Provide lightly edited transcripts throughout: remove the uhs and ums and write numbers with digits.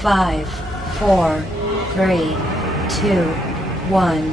5, 4, 3, 2, 1.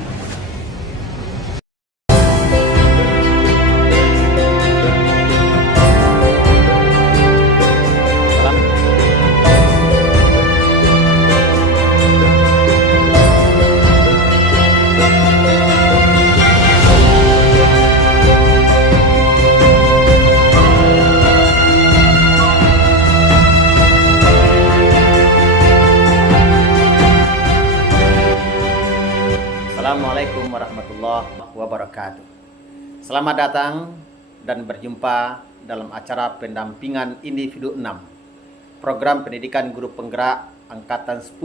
Assalamualaikum warahmatullahi wabarakatuh. Selamat datang dan berjumpa dalam acara pendampingan individu 6 Program Pendidikan Guru Penggerak Angkatan 10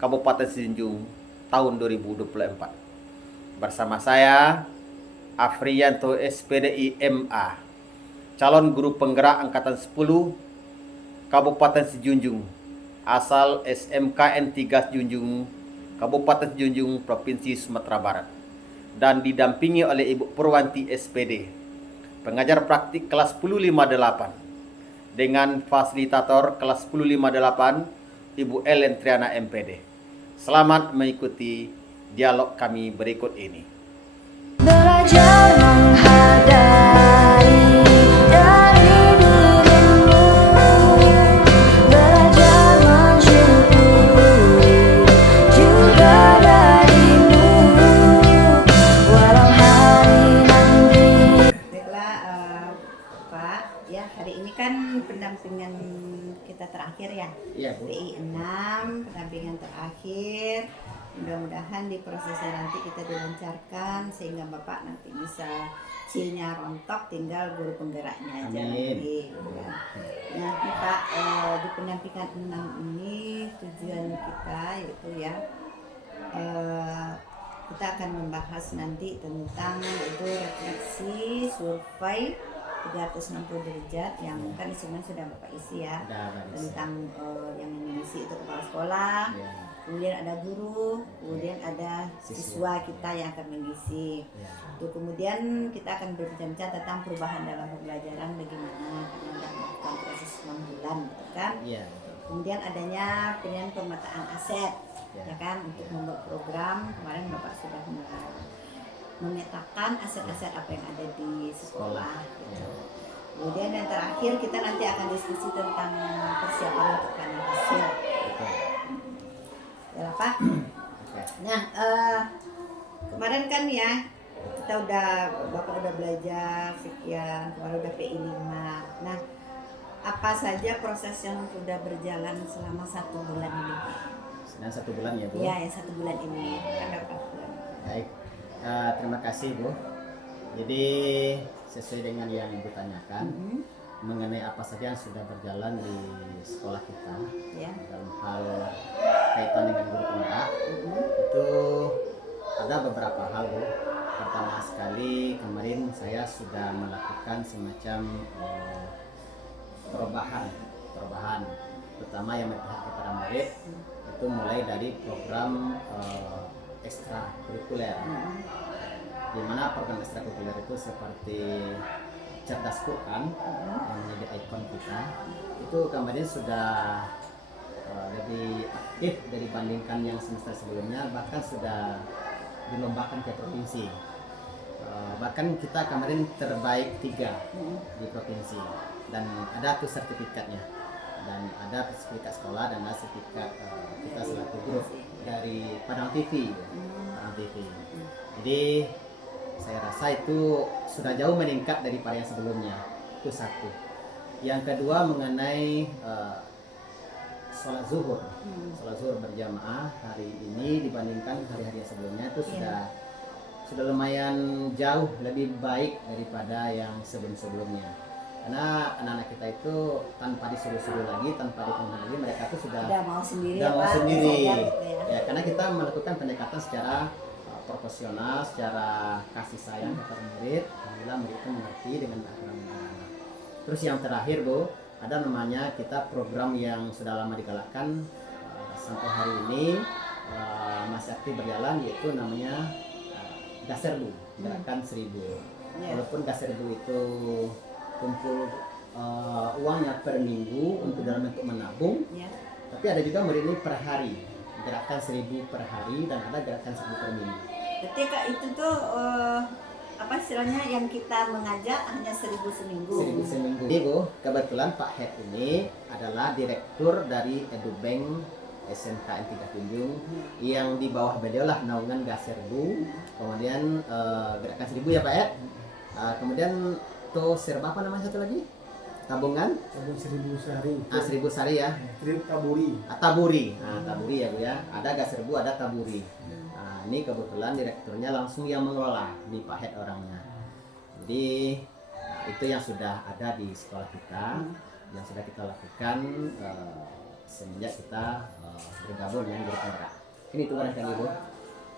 Kabupaten Sijunjung tahun 2024. Bersama saya Afriyanto SPDI MA, calon guru penggerak Angkatan 10 Kabupaten Sijunjung, asal SMKN 3 Junjung, Kabupaten Junjung, Provinsi Sumatera Barat, dan didampingi oleh Ibu Purwanti SPD, pengajar praktik kelas 1058, dengan fasilitator kelas 1058 Ibu Ellen Triana MPD. Selamat mengikuti dialog kami berikut ini. Belajar menghadapi dari dirimu, belajar mensyukuri juga darimu, walau hari nanti. Baiklah, Pak, ya hari ini kan pendampingan kita terakhir ya. Iya, Bu. PI 6, pendampingan terakhir. Mudah-mudahan di prosesnya nanti kita dilancarkan sehingga Bapak nanti bisa C-nya rontok, tinggal guru penggeraknya aja. Amin. nanti, ya. Nah, ini Pak, di pendampingan 6 ini tujuan kita yaitu ya kita akan membahas nanti tentang itu refleksi survei 360 derajat yang kan sebenarnya sudah Bapak isi ya, tentang yang mengisi itu kepala sekolah, kemudian ada guru, kemudian ada siswa kita yang akan mengisi. Tuh, kemudian kita akan berbincang tentang perubahan dalam pembelajaran bagaimana karena sudah melakukan proses 6 bulan, gitu kan? Kemudian adanya penilaian pemetaan aset, ya kan, untuk membuat program. Kemarin Bapak sudah memetakan aset-aset apa yang ada di sekolah. Gitu. Kemudian yang terakhir kita nanti akan diskusi tentang persiapan untuk planning hasil. Ya Pak. Nah, kemarin kan ya kita Bapak udah belajar sekian, kemarin udah PI 5. Nah, apa saja proses yang sudah berjalan selama 1 bulan ini? Sedang 1 bulan ya, Bu? Iya, yang 1 bulan ini. Ada berapa bulan? Baik, terima kasih, Bu. Jadi sesuai dengan yang Ibu tanyakan, mengenai apa saja yang sudah berjalan di sekolah kita, Ya. dalam hal kaitan dengan guru penggerak, itu ada beberapa hal, Bu. Pertama sekali, kemarin saya sudah melakukan semacam perubahan, terutama yang berpihak kepada murid, itu mulai dari program ekstrakurikuler, di mana program ekstrakurikuler itu seperti cerdas Quran yang menjadi ikon kita, itu kemarin sudah lebih aktif dibandingkan yang semester sebelumnya, bahkan sudah dilombakan ke provinsi. Bahkan kita kemarin terbaik 3 di provinsi, dan ada tuh sertifikatnya, dan ada sertifikat sekolah dan ada sertifikat kita selaku guru dari Padang TV. Jadi saya rasa itu sudah jauh meningkat daripada yang sebelumnya. Itu satu. Yang kedua mengenai sholat zuhur. Sholat zuhur berjamaah hari ini dibandingkan hari-hari sebelumnya itu sudah lumayan jauh lebih baik daripada yang sebelum-sebelumnya. Karena anak-anak kita itu tanpa disuruh-suruh lagi, tanpa dipanggil lagi, mereka itu sudah mau sendiri. Ya, karena kita melakukan pendekatan secara profesional, secara kasih sayang kepada murid. Alhamdulillah murid itu mengerti dengan aturan anak-anak. Terus yang terakhir, Bu, ada namanya kita program yang sudah lama digalakkan sampai hari ini masih aktif berjalan, yaitu namanya Gaserbu, gerakan 1000. Walaupun Gaserbu itu kumpul uangnya per minggu untuk dalam bentuk menabung, Tapi ada juga murid ini per hari, gerakan 1000 per hari dan ada gerakan 1000 per minggu. Berarti Kak itu tuh apa istilahnya yang kita mengajak hanya 1000 seminggu. 1000 seminggu. Jadi Bu, kebetulan Pak Head ini adalah direktur dari EduBank SMKN 3 Tunjung yang di bawah beliau lah naungan Gaserbu, kemudian gerakan 1000 ya Pak Ed. Kemudian tuh serba apa namanya satu lagi? Tabungan? Tabung 1000 sehari. 1000 sehari ya. Trip taburi. Taburi. Taburi ya Bu ya. Ada Gaserbu, ada Taburi. Ini kebetulan direkturnya langsung yang mengelola di Pak Head orangnya. Jadi itu yang sudah ada di sekolah kita, yang sudah kita lakukan semenjak kita bergabung dengan guru penggerak. Ini itu barangkali Bu.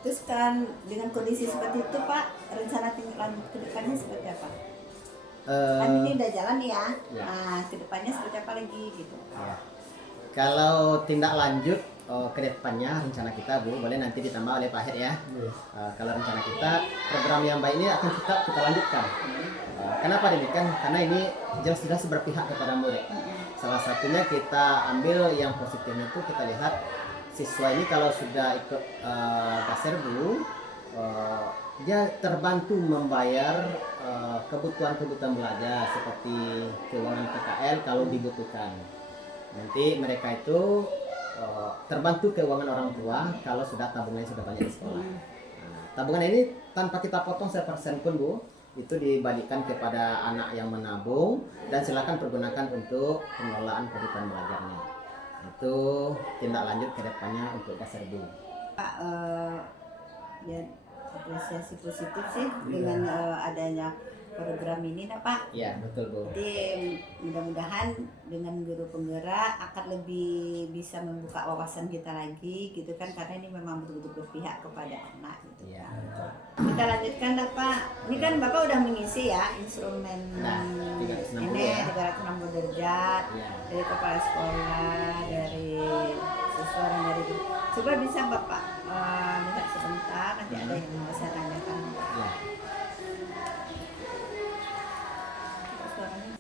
Terus kan dengan kondisi seperti itu Pak, rencana tingkat lanjut ke depannya seperti apa? Kan ini udah jalan ya. Ya. Nah, ke depannya seperti apa lagi gitu? Ya. Kalau tindak lanjut ke depannya rencana kita Bu, boleh nanti ditambah oleh Pak Head ya. Kalau rencana kita, program yang baik ini akan kita lanjutkan. Kenapa demikian? Karena ini jelas-jelas berpihak kepada murid. Salah satunya kita ambil yang positifnya itu kita lihat siswa ini kalau sudah ikut Gaserbu, dia terbantu membayar kebutuhan-kebutuhan belajar seperti keuangan PKL kalau dibutuhkan. Nanti mereka itu terbantu keuangan orang tua kalau sudah tabungannya sudah banyak di sekolah. Tabungan ini tanpa kita potong 1% pun Bu, itu dibagikan kepada anak yang menabung dan silakan pergunakan untuk pengelolaan kebutuhan belajarnya. Itu tindak lanjut ke depannya untuk Gaserbu. Pak, ya apresiasi positif sih dengan adanya program ini, nah Pak. Ya betul Bu. Jadi mudah-mudahan dengan guru penggerak akan lebih bisa membuka wawasan kita lagi gitu kan, karena ini memang betul-betul berpihak kepada anak gitu. Ya betul. Kita lanjutkan dah Pak. Ini kan Bapak udah mengisi ya instrumen Nah, 360 ini ya. 360 derajat Ya. dari kepala sekolah, dari siswa dan dari guru. Coba bisa Bapak minta sebentar, nanti ada yang mau saya tanyakan. Ya. Suaranya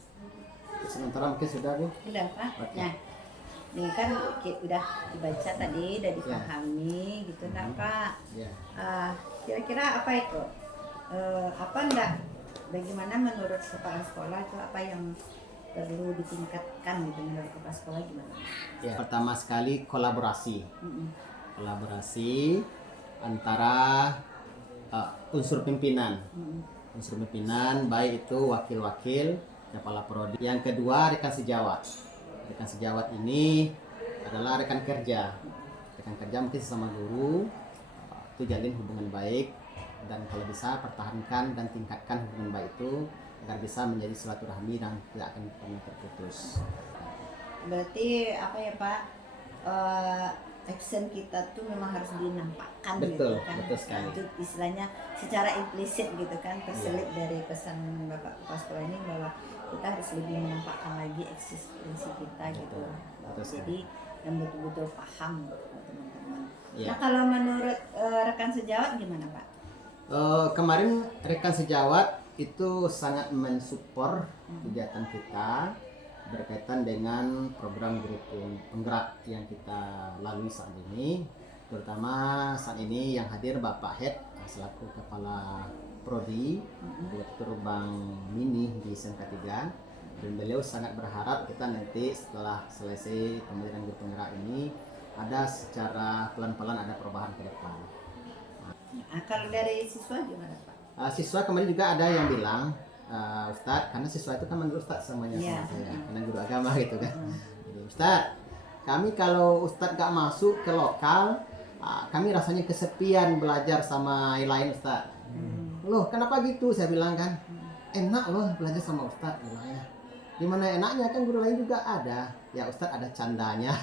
Sementara mungkin sudah Bu. udah Pak. Oke. Nah, ini kan udah dibaca tadi, udah dipahami gitu nah Pak. Ya. Kira-kira apa itu? Apa enggak? Bagaimana menurut kepala sekolah itu apa yang perlu ditingkatkan gitu menurut kepala sekolah gimana? Ya. Pertama sekali kolaborasi. Mm-mm. Kolaborasi antara unsur pimpinan. Mm-mm. Unsur pimpinan baik itu wakil-wakil, kepala prodi. Yang kedua rekan sejawat. Rekan sejawat ini adalah rekan kerja. Rekan kerja mungkin sesama guru itu jalin hubungan baik dan kalau bisa pertahankan dan tingkatkan hubungan baik itu agar bisa menjadi silaturahmi dan tidak akan pernah terputus. Berarti apa ya Pak? Action kita tuh memang harus dinampakkan Betul, gitu kan. betul sekali. Itu istilahnya secara implisit gitu kan, terselip dari pesan Bapak kepala sekolah ini bahwa kita harus lebih menampakkan lagi eksistensi kita gitu. Betul sekali. Jadi yang betul-betul paham teman-teman. Ya. Nah kalau menurut rekan sejawat gimana Pak? Kemarin rekan sejawat itu sangat mensupport kegiatan kita berkaitan dengan program guru penggerak yang kita lalui saat ini, terutama saat ini yang hadir Bapak Head selaku Kepala Prodi Dr. Bang Mini di SMK 3, dan beliau sangat berharap kita nanti setelah selesai pembelajaran guru penggerak ini ada secara pelan-pelan ada perubahan ke depan. Nah, kalau dari siswa gimana Pak? Siswa kemarin juga ada yang bilang, Ustadz, karena siswa itu kan menurut Ustadz semuanya Iya. sama saya, karena guru agama gitu kan. Jadi, Ustadz, kami kalau Ustadz gak masuk ke lokal, kami rasanya kesepian belajar sama yang lain Ustadz. Loh, kenapa gitu? Saya bilang kan, enak loh belajar sama Ustadz. Bilangnya, gimana enaknya kan guru lain juga ada. Ya Ustadz ada candanya.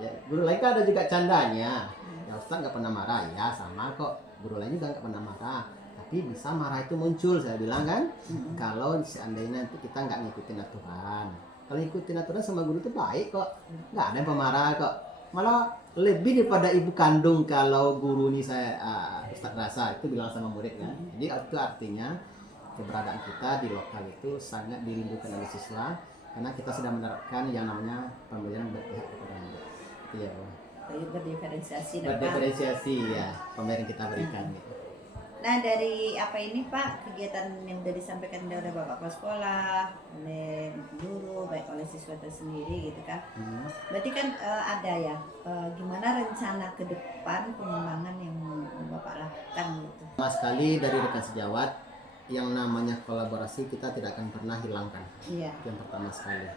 Ya, guru lain kan ada juga candanya. Ya Ustadz gak pernah marah, ya sama kok. Guru lain juga gak pernah marah. Tapi bisa marah itu muncul, saya bilang kan, kalau seandainya nanti kita nggak ngikutin aturan. Kalau ngikutin aturan sama guru itu baik kok, nggak ada yang pemarah kok. Malah lebih daripada ibu kandung kalau guru ini saya Ustadz rasa itu bilang sama murid kan. Jadi itu artinya keberadaan kita di lokal itu sangat dirindukan oleh siswa karena kita sudah menerapkan yang namanya pembelajaran berpihak kepada murid. iya Bu. Berdiferensiasi Pak. Berdiferensiasi ya pemberian kita berikan gitu. Nah dari apa ini Pak, kegiatan yang sudah disampaikan oleh Bapak Kepala Sekolah, oleh guru, baik oleh siswa tersendiri gitu kan. Berarti kan ada ya, gimana rencana ke depan pengembangan yang Bapak lakukan gitu. Sama sekali dari rekan sejawat yang namanya kolaborasi kita tidak akan pernah hilangkan. Iya. Itu yang pertama sekali.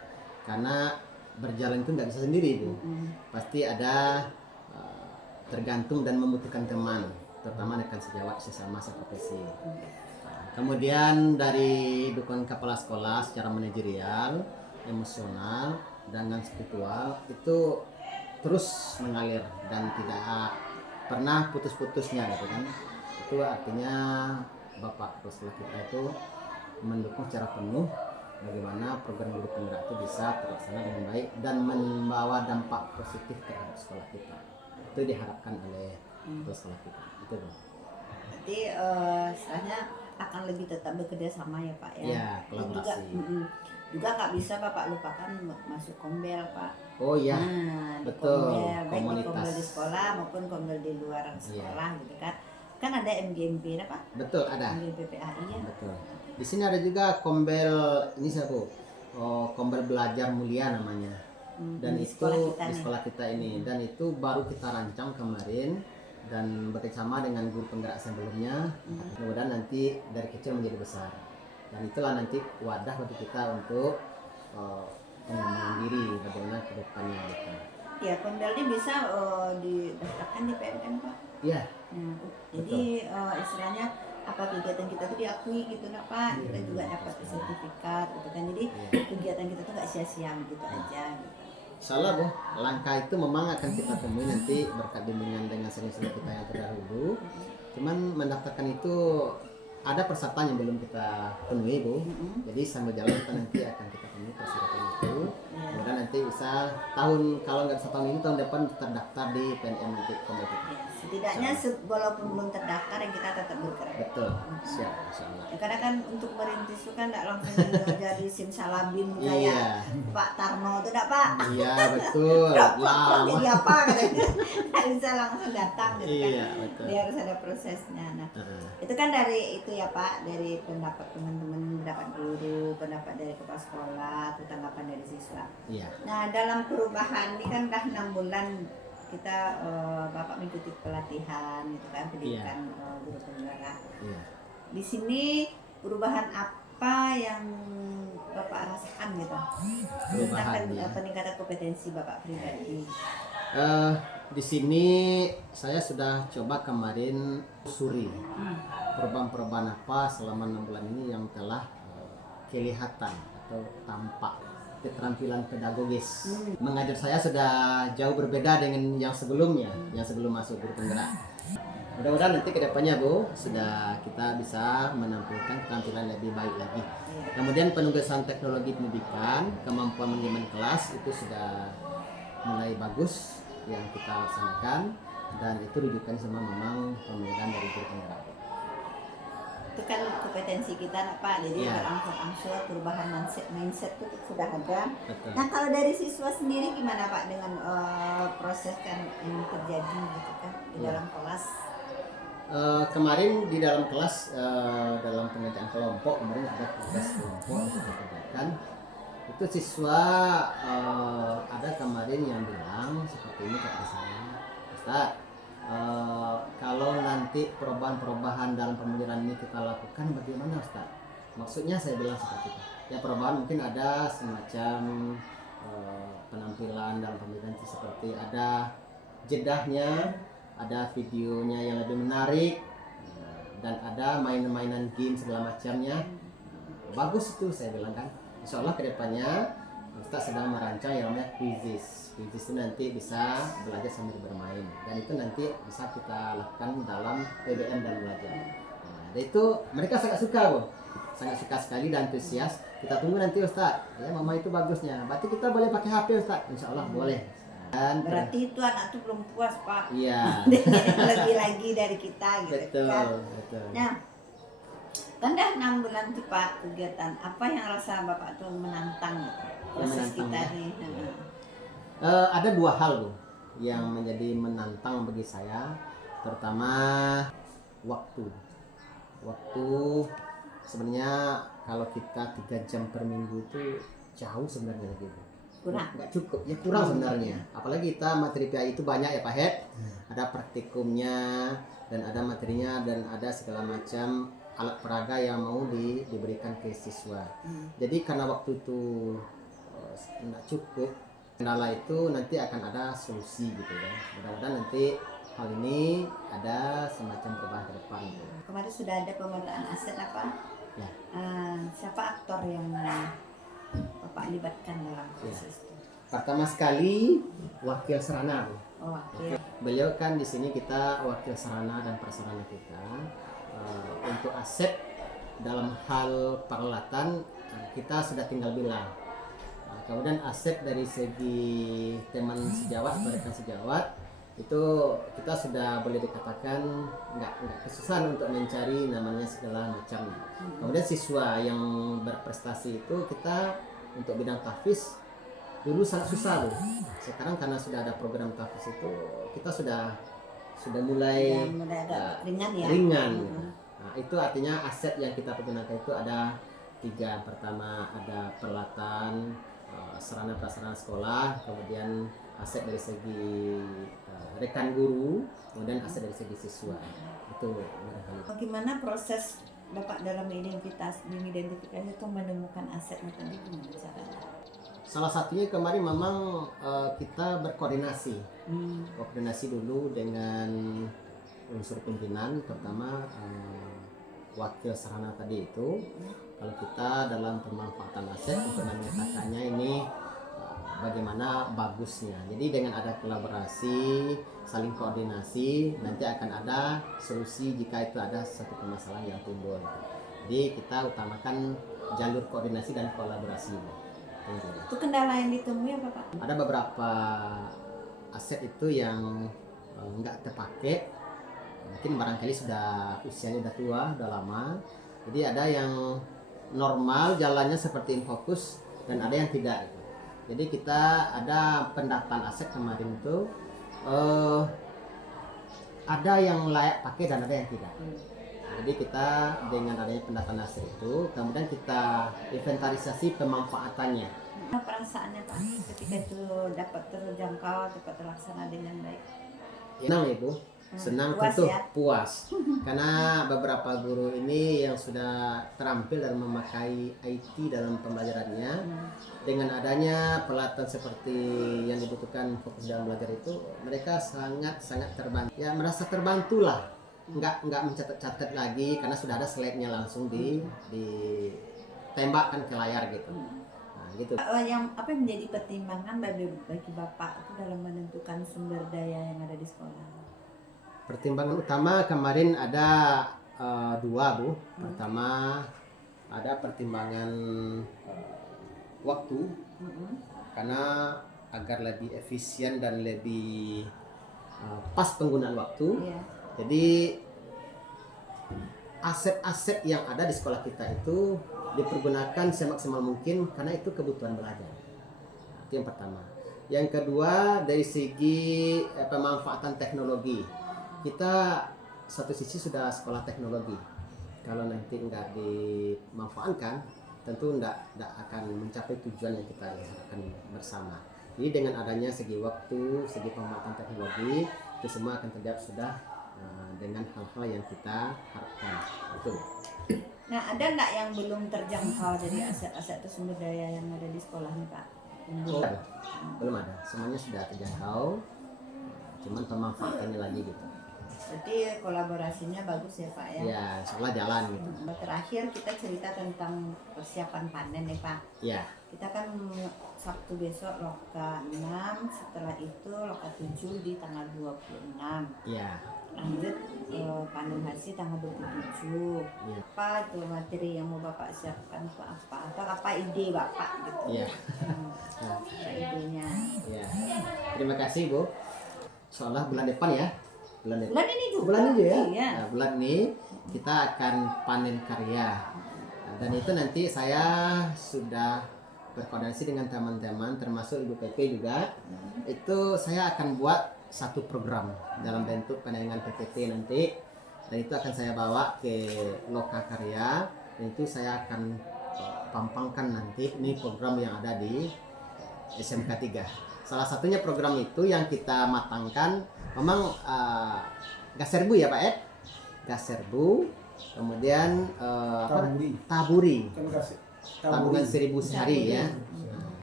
Karena berjalan itu nggak bisa sendiri Bu. Pasti ada tergantung dan membutuhkan teman, terutama rekan sejawat sesama seprofesi. Kemudian dari dukungan kepala sekolah secara manajerial, emosional, dan spiritual itu terus mengalir dan tidak pernah putus-putusnya gitu kan. Itu artinya Bapak Kepala Sekolah kita itu mendukung secara penuh bagaimana program guru penggerak itu bisa terlaksana dengan baik dan membawa dampak positif terhadap sekolah kita. Itu diharapkan oleh kepala sekolah kita. Itu Bu. Berarti istilahnya akan lebih tetap bekerja sama ya Pak ya. Iya, kolaborasi. Juga nggak bisa Bapak lupakan masuk kombel Pak. Oh iya, Nah, di betul. kombel, baik di Komunitas. kombel di sekolah maupun kombel di luar sekolah gitu kan. Kan ada MGMP ya Pak, Betul ada. MGMP PPAI ya. Betul. Di sini ada juga kombel ini siapa? Oh, kombel belajar mulia namanya. Dan di itu sekolah kita di nih. sekolah kita ini dan itu baru kita rancang kemarin dan bekerjasama dengan guru penggerak sebelumnya. Mudah-mudahan nanti dari kecil menjadi besar. Dan itulah nanti wadah bagi kita untuk pengembangan diri bagaimana ke depannya gitu. Ya kombel ini bisa didaftarkan di PNM Pak. Iya. Nah, jadi istilahnya apa kegiatan kita tuh diakui gitu nak Pak, kita juga dapat sertifikat gitu kan, jadi kegiatan kita tuh nggak sia-sia gitu aja gitu. Insyaallah Bu, langkah itu memang akan kita temui nanti berkat bimbingan dengan senior-senior kita yang terdahulu. Cuman mendaftarkan itu ada persyaratan yang belum kita penuhi Bu. Jadi sambil jalan kita nanti akan kita penuhi persyaratan itu. Kemudian nanti bisa kalau nggak bisa tahun ini tahun depan terdaftar di PNM nanti komunitas. Ya, setidaknya walaupun belum terdaftar yang kita tetap bergerak. Betul, siap insyaallah. Ya, karena kan untuk merintis itu kan nggak langsung jadi simsalabim Iya. kayak Pak Tarno itu dak Pak. Iya betul. Pak Lama. jadi apa katanya. Nggak bisa langsung datang gitu kan. Iya betul. Dia harus ada prosesnya. Nah, Heeh. itu kan dari itu ya Pak, dari pendapat teman-teman, pendapat guru, pendapat dari kepala sekolah, atau tanggapan dari siswa. Iya. Nah dalam perubahan ini kan udah 6 bulan kita Bapak mengikuti pelatihan gitu kan, pendidikan guru penggerak. Iya. Di sini perubahan apa yang Bapak rasakan gitu? Perubahan, Tentang ya. peningkatan kompetensi Bapak pribadi. Di sini saya sudah coba kemarin suri perubahan-perubahan apa selama 6 bulan ini yang telah kelihatan atau tampak keterampilan pedagogis. Mengajar saya sudah jauh berbeda dengan yang sebelumnya, yang sebelum masuk guru penggerak. Mudah-mudahan nanti kedepannya Bu, sudah kita bisa menampilkan keterampilan lebih baik lagi. Kemudian penugasan teknologi pendidikan, kemampuan manajemen kelas itu sudah mulai bagus yang kita laksanakan dan itu rujukan semua memang pemilihan dari guru penggerak. Itu kan kompetensi kita nak Pak, jadi Iya. berangsur-angsur perubahan mindset itu sudah ada. Betul. Nah kalau dari siswa sendiri gimana Pak dengan proses kan yang terjadi gitu kan di Iya. dalam kelas? Kemarin di dalam kelas dalam pengerjaan kelompok kemarin ada tugas kelompok yang kita kerjakan itu siswa ada kemarin yang bilang seperti ini kata saya, Ustaz, kalau nanti perubahan-perubahan dalam pembelajaran ini kita lakukan bagaimana Ustaz? Maksudnya saya bilang seperti itu. Ya perubahan mungkin ada semacam penampilan dalam pembelajaran itu seperti ada jedahnya, ada videonya yang lebih menarik, dan ada mainan-mainan game segala macamnya. Bagus itu saya bilang kan. Insya Allah kedepannya Ustaz sedang merancang yang namanya quizzes. Quizzes itu nanti bisa belajar sambil bermain dan itu nanti bisa kita lakukan dalam PBM dan belajar. Nah, itu mereka sangat suka Bu, sangat suka sekali dan antusias. Kita tunggu nanti Ustaz. Ya mama itu bagusnya. Berarti kita boleh pakai HP Ustaz? Insya Allah boleh. Dan Berarti itu anak tuh belum puas Pak. iya. Lebih lagi dari kita gitu Betul, kan. betul. Nah, kan dah 6 bulan tuh Pak kegiatan. Apa yang rasa Bapak tuh menantang gitu? Proses menantang, kita ya. nih. Ada dua hal Bu yang menjadi menantang bagi saya, terutama waktu. Waktu sebenarnya kalau kita 3 jam per minggu itu jauh sebenarnya gitu. Kurang. Nggak cukup, ya kurang sebenarnya. Apalagi kita materi PI itu banyak ya Pak Het. Ada praktikumnya dan ada materinya dan ada segala macam alat peraga yang mau diberikan ke siswa. Jadi karena waktu itu nggak cukup, kendala itu nanti akan ada solusi gitu ya. Mudah-mudahan nanti hal ini ada semacam perubahan ke depan. Gitu. Kemarin sudah ada pengadaan aset apa? Ya. Siapa aktor yang Bapak libatkan dalam proses itu? Pertama sekali wakil sarana, Bu. Oh, oke. Beliau kan di sini kita wakil sarana dan prasarana kita. Untuk aset dalam hal peralatan kita sudah tinggal bilang. Kemudian aset dari segi teman sejawat atau rekan sejawat itu kita sudah boleh dikatakan nggak kesusahan untuk mencari namanya segala macam. Kemudian siswa yang berprestasi itu kita untuk bidang tahfiz dulu sangat susah loh. Sekarang karena sudah ada program tahfiz itu kita sudah mulai agak ringan ya. Ringan. Nah, itu artinya aset yang kita pergunakan itu ada 3. Pertama ada peralatan sarana prasarana sekolah, kemudian aset dari segi rekan guru, kemudian aset dari segi siswa. Itu barangkali. Bagaimana proses Bapak dalam mengidentifikasi itu menemukan asetnya tadi gimana caranya? Salah satunya kemarin memang kita berkoordinasi. Koordinasi dulu dengan unsur pimpinan, terutama wakil sarana tadi itu. Kalau kita dalam pemanfaatan aset untuk menyatakannya ini bagaimana bagusnya. Jadi dengan ada kolaborasi, saling koordinasi, nanti akan ada solusi jika itu ada satu permasalahan yang timbul. Jadi kita utamakan jalur koordinasi dan kolaborasi. Itu kendala yang ditemui apa Pak? Ada beberapa aset itu yang nggak terpakai, mungkin barangkali sudah usianya udah tua, udah lama. Jadi ada yang normal jalannya seperti Infocus dan ada yang tidak. Jadi kita ada pendataan aset kemarin itu ada yang layak pakai dan ada yang tidak. Jadi kita dengan adanya pendataan aset itu kemudian kita inventarisasi pemanfaatannya. Apa perasaannya Pak ketika itu dapat terjangkau, dapat terlaksana dengan baik? Senang Ibu, senang Puas tentu ya? puas karena beberapa guru ini yang sudah terampil dalam memakai IT dalam pembelajarannya dengan adanya peralatan seperti yang dibutuhkan fokus dalam belajar itu mereka sangat terbantu ya, merasa terbantu lah, nggak mencatat-catat lagi karena sudah ada slide-nya langsung ditembakkan ke layar gitu. Nah, gitu. Yang apa yang menjadi pertimbangan bagi Bapak itu dalam menentukan sumber daya yang ada di sekolah? Pertimbangan utama kemarin ada 2 Bu. Pertama ada pertimbangan waktu karena agar lebih efisien dan lebih pas penggunaan waktu. Iya. Jadi aset-aset yang ada di sekolah kita itu dipergunakan semaksimal mungkin karena itu kebutuhan belajar. Itu yang pertama. Yang kedua dari segi pemanfaatan teknologi. Kita satu sisi sudah sekolah teknologi. Kalau nanti nggak dimanfaatkan, tentu nggak akan mencapai tujuan yang kita harapkan bersama. Jadi dengan adanya segi waktu, segi pemanfaatan teknologi, itu semua akan terjawab sudah dengan hal-hal yang kita harapkan. Itu. Nah, ada nggak yang belum terjangkau dari aset-aset atau sumber daya yang ada di sekolah nih Pak? Belum ada. Semuanya sudah terjangkau. Cuman pemanfaatannya lagi gitu. Berarti kolaborasinya bagus ya Pak ya? Ya, seolah jalan gitu. Terakhir kita cerita tentang persiapan panen nih Pak. Ya. Kita kan Sabtu besok loka 6, setelah itu loka 7 di tanggal 26. Ya. Lanjut panen hasil tanggal 27. Ya. Apa itu materi yang mau Bapak siapkan Pak? Apa ide Bapak gitu? Ya. Apa idenya? Ya. Terima kasih Bu. Seolah bulan depan ya. Bulan ini juga. Bulan ini ya. Iya. Nah, bulan ini kita akan panen karya. Nah, dan itu nanti saya sudah berkoordinasi dengan teman-teman termasuk Ibu PP juga. Itu saya akan buat satu program dalam bentuk penayangan PPT nanti, dan itu akan saya bawa ke Lokakarya, dan itu saya akan pampangkan nanti ini program yang ada di SMK 3. Salah satunya program itu yang kita matangkan memang Gaserbu ya Pak Ed, Gaserbu, kemudian Taburi, Kan kasih tabungan 1000 sehari ya,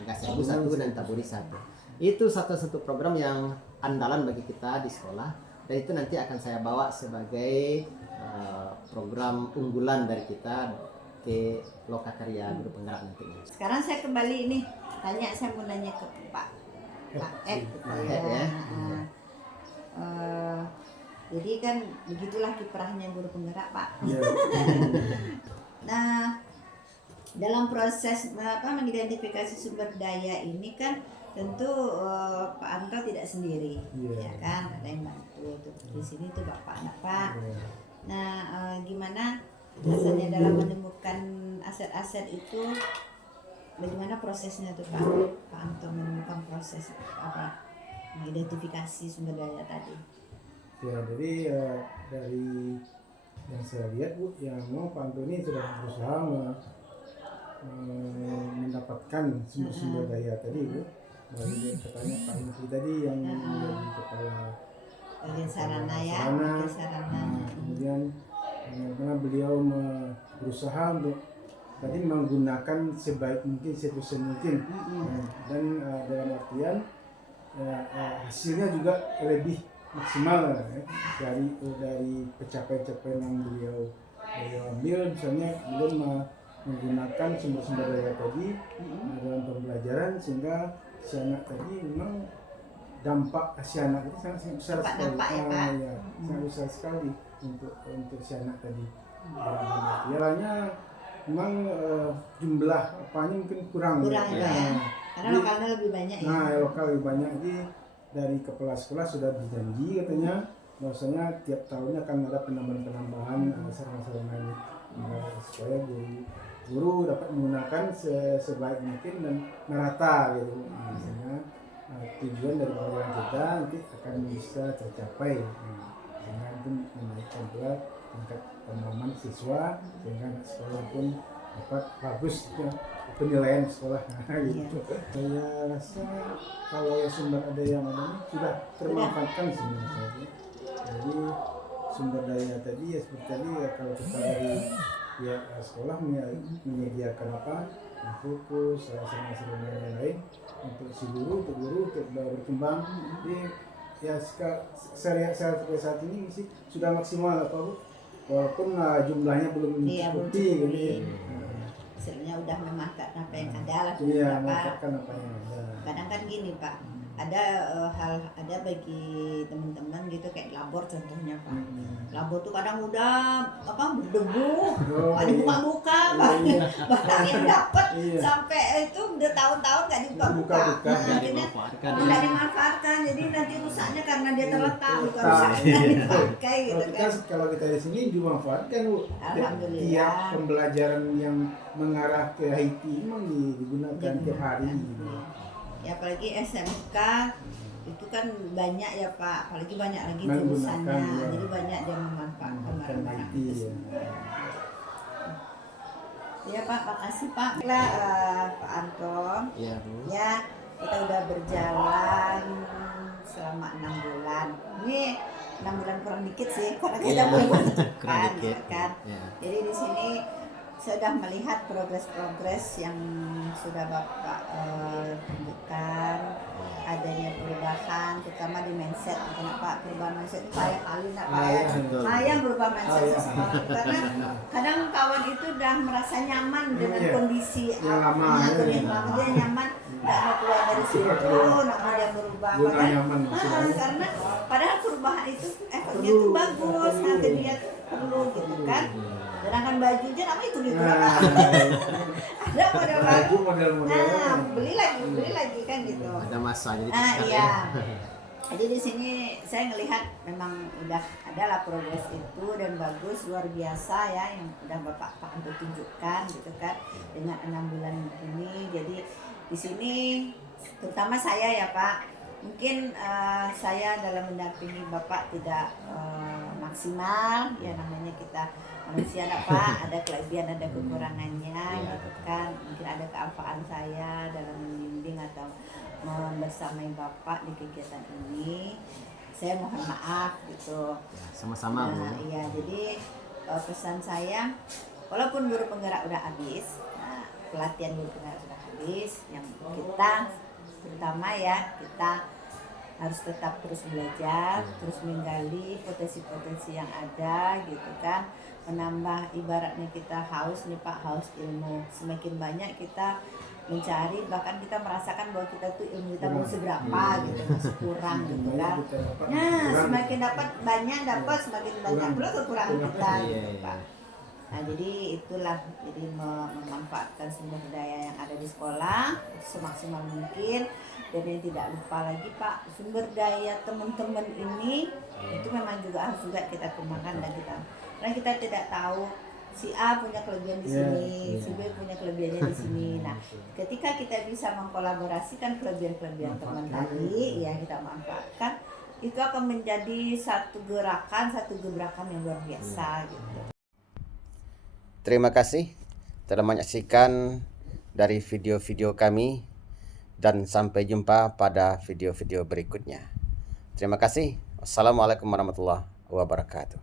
Gaserbu 1 dan Taburi 1. Itu satu program yang andalan bagi kita di sekolah, dan itu nanti akan saya bawa sebagai program unggulan dari kita ke Lokakarya Guru Penggerak nanti. Sekarang saya kembali ini saya mau nanya ke Pak Ed gitu ya. Jadi kan begitulah kiprahnya guru penggerak Pak. Iya. Nah, dalam proses mengidentifikasi sumber daya ini kan tentu Pak Anto tidak sendiri, Iya. ya kan, ada yang bantu tuh di sini tuh Bapak anak Pak. Nah, gimana rasanya dalam menemukan aset-aset itu? Bagaimana prosesnya tuh Pak Anto menemukan proses mengidentifikasi sumber daya tadi? Ya, jadi dari yang saya lihat Bu, yang mau Pak Anto ini sudah berusaha mendapatkan sumber daya tadi Bu. Dari katanya Pak Info tadi yang menjadi kepala Bagian sarana ya, sarana. bagian sarana. Kemudian karena beliau berusaha untuk tadi menggunakan sebaik mungkin, sepersen mungkin. Dan dalam artian hasilnya juga lebih maksimal ya, dari pencapaian-pencapaian yang beliau ambil. Misalnya beliau menggunakan sumber-sumber daya tadi dalam pembelajaran, sehingga si anak tadi memang dampak si anak itu sangat besar sekali. Ya, sangat besar sekali untuk si anak tadi. Pialanya memang jumlah apanya mungkin kurang Ya. Karena lokalnya lebih banyak ya. Nah, lokal lebih banyak. Jadi dari kepala sekolah sudah berjanji katanya bahwasanya tiap tahunnya akan ada penambahan sarana-sarana ini supaya guru dapat menggunakan sebaik mungkin dan merata gitu. Misalnya tujuan dari pelajaran kita nanti akan bisa tercapai dengan itu menaikkan pula tingkat pemahaman siswa, sehingga anak sekolah pun dapat bagus ya, penilaian sekolah gitu. Saya rasa kalau sumber ada yang ada sudah termanfaatkan sebenarnya. Jadi sumber daya tadi ya seperti tadi ya, kalau kita dari sekolah menyediakan fokus sarana-sarana yang lain untuk si guru, untuk berkembang. Jadi ya saya sampai saat ini sih sudah maksimal apa Bu, walaupun jumlahnya belum mencukupi gitu ya. Hasilnya udah memanfaatkan apa yang ada lah. Iya, memanfaatkan apa yang ada. Kadang kan gini Pak, ada ada bagi teman-teman gitu kayak labor contohnya Pak. Labor tuh kadang udah berdebu, ada buka-buka, bahkan yang dapat sampai itu udah tahun-tahun nggak dibuka-buka. Nggak dimanfaatkan, jadi nanti rusaknya karena dia terletak, bukan rusaknya dipakai gitu kan. Kalau kita di sini dimanfaatkan Bu. Alhamdulillah. Tiap pembelajaran yang mengarah ke IT memang digunakan tiap hari. Ya apalagi SMK itu kan banyak ya Pak, apalagi banyak lagi jurusannya, jadi banyak dia memanfaatkan barang-barang itu semua. Ya Pak, makasih Pak. Pak Anton. Iya Bu. Ya, kita udah berjalan selama 6 bulan. Ini 6 bulan kurang dikit sih, karena kita belum menentukan, kan. Jadi di sini sudah melihat progres-progres yang sudah Bapak tunjukkan, adanya perubahan, terutama di mindset. Kenapa perubahan mindset itu payah kali nak payah berubah mindset seseorang, karena kadang kawan itu udah merasa nyaman dengan kondisi yang lama, dia nyaman, nggak mau keluar dari situ, nggak mau dia berubah. Karena padahal perubahan itu efeknya tuh bagus, nanti dia perlu gitu kan. Sedangkan bajunya namanya itu ada model baru. Nah, beli lagi kan gitu. Ada masa jadi. Iya. Jadi di sini saya ngelihat memang udah adalah progres itu dan bagus, luar biasa ya yang udah Bapak Anto tunjukkan gitu kan dengan 6 bulan ini. Jadi di sini terutama saya ya Pak, mungkin saya dalam mendampingi Bapak tidak maksimal, ya namanya kita manusia Pak, ada kelebihan ada kekurangannya gitu kan. Mungkin ada kealpaan saya dalam membimbing atau membersamai Bapak di kegiatan ini, saya mohon maaf gitu. Ya, sama-sama Bu. Iya, jadi pesan saya, walaupun guru penggerak udah habis, pelatihan guru penggerak sudah habis, yang kita terutama ya kita harus tetap terus belajar, terus menggali potensi-potensi yang ada gitu kan, menambah ibaratnya kita haus nih Pak, haus ilmu. Semakin banyak kita mencari, bahkan kita merasakan bahwa kita tuh ilmu kita belum seberapa gitu, masih kurang gitu kan. Nah, semakin dapat banyak dapat, semakin banyak pula kekurangan kita gitu Pak. Nah, jadi itulah, jadi memanfaatkan sumber daya yang ada di sekolah semaksimal mungkin. Dan yang tidak lupa lagi Pak, sumber daya teman-teman ini itu memang juga harus kita kembangkan dan karena kita tidak tahu si A punya kelebihan di sini, si B punya kelebihannya di sini. Nah, ketika kita bisa mengkolaborasikan kelebihan-kelebihan teman tadi, ya kita manfaatkan, itu akan menjadi satu gerakan, satu gebrakan yang luar biasa gitu. Terima kasih telah menyaksikan dari video-video kami dan sampai jumpa pada video-video berikutnya. Terima kasih. Wassalamualaikum warahmatullahi wabarakatuh.